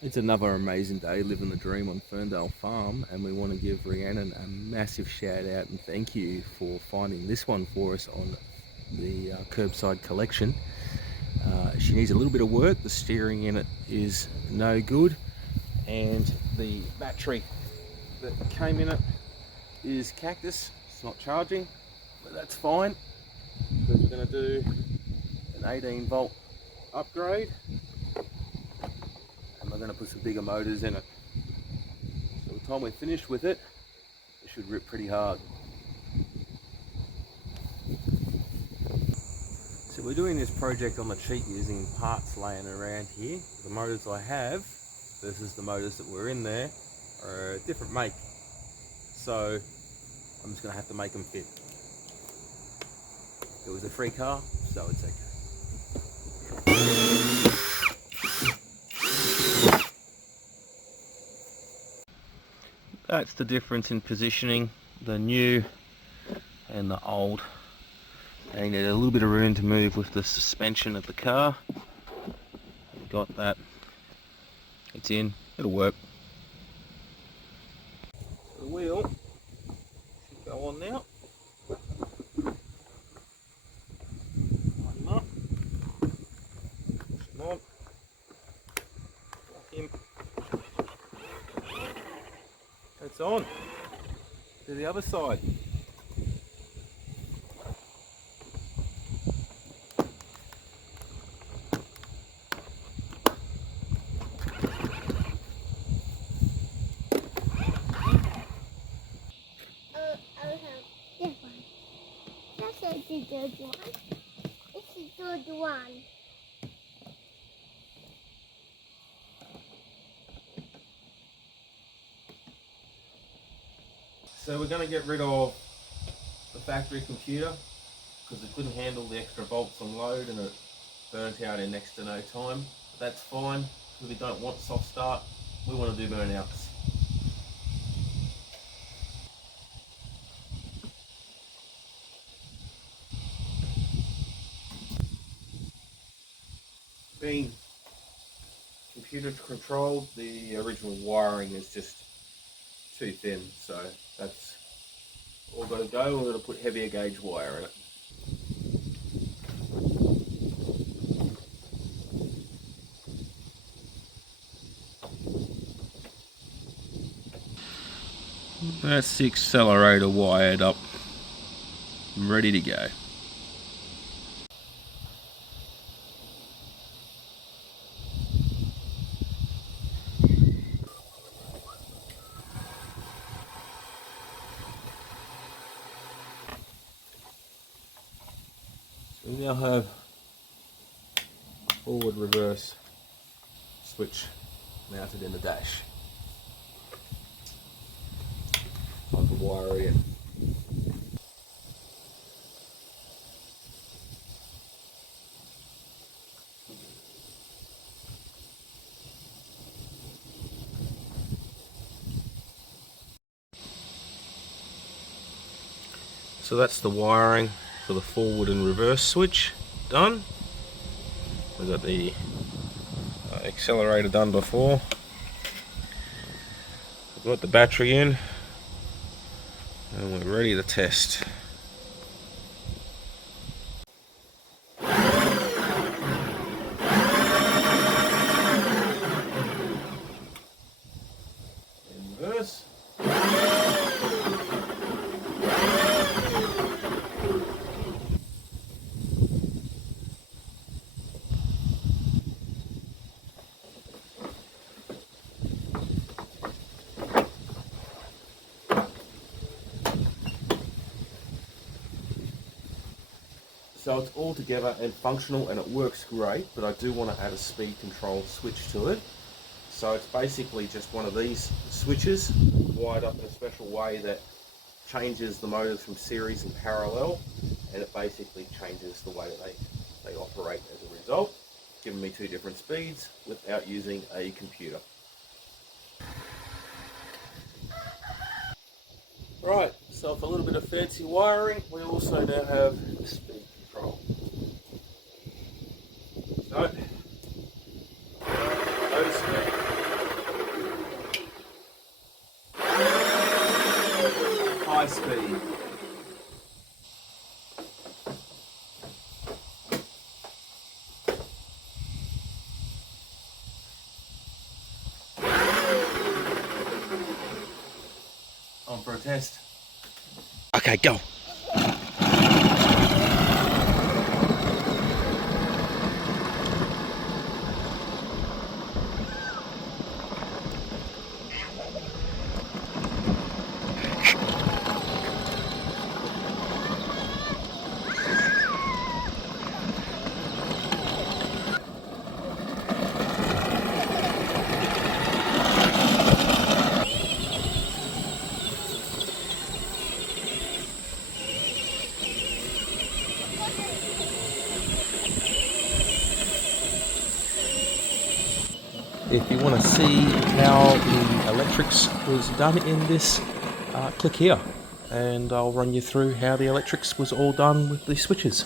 It's another amazing day living the dream on Ferndale Farm, and we want to give Rhiannon a massive shout out and thank you for finding this one for us on the curbside collection. She needs a little bit of work. The steering in it is no good, and the battery that came in it is cactus. It's not charging, but that's fine because we're going to do an 18-volt upgrade, and we're going to put some bigger motors in it. So by the time we're finished with it, it should rip pretty hard. So we're doing this project on the cheap using parts laying around here. The motors I have versus the motors that were in there are a different make. So I'm just going to have to make them fit. It was a free car, so it's okay. That's the difference in positioning, the new and the old. And you need a little bit of room to move with the suspension of the car. We've got that. It's in, it'll work. So the wheel should go on now. Line him up. Push him on. Lock him. It's on. To the other side. It's a good one. It's a good one. So we're going to get rid of the factory computer because it couldn't handle the extra volts on load and it burnt out in next to no time. But that's fine because we don't want soft start, we want to do burnouts. Being computer controlled, the original wiring is just too thin, so that's all got to go. We're going to put heavier gauge wire in it. That's the accelerator wired up, ready to go. So we now have forward reverse switch mounted in the dash. I can wire it in. So that's the wiring for the forward and reverse switch done. We've got the accelerator done before. We've got the battery in and we're ready to test. In reverse. So it's all together and functional and it works great, but I do want to add a speed control switch to it. So it's basically just one of these switches wired up in a special way that changes the motors from series and parallel, and it basically changes the way they operate as a result, giving me two different speeds without using a computer. Right, so for a little bit of fancy wiring, we also now have speed control. So, notice me. for a test. Okay, go. If you want to see how the electrics was done in this, click here and I'll run you through how the electrics was all done with the switches.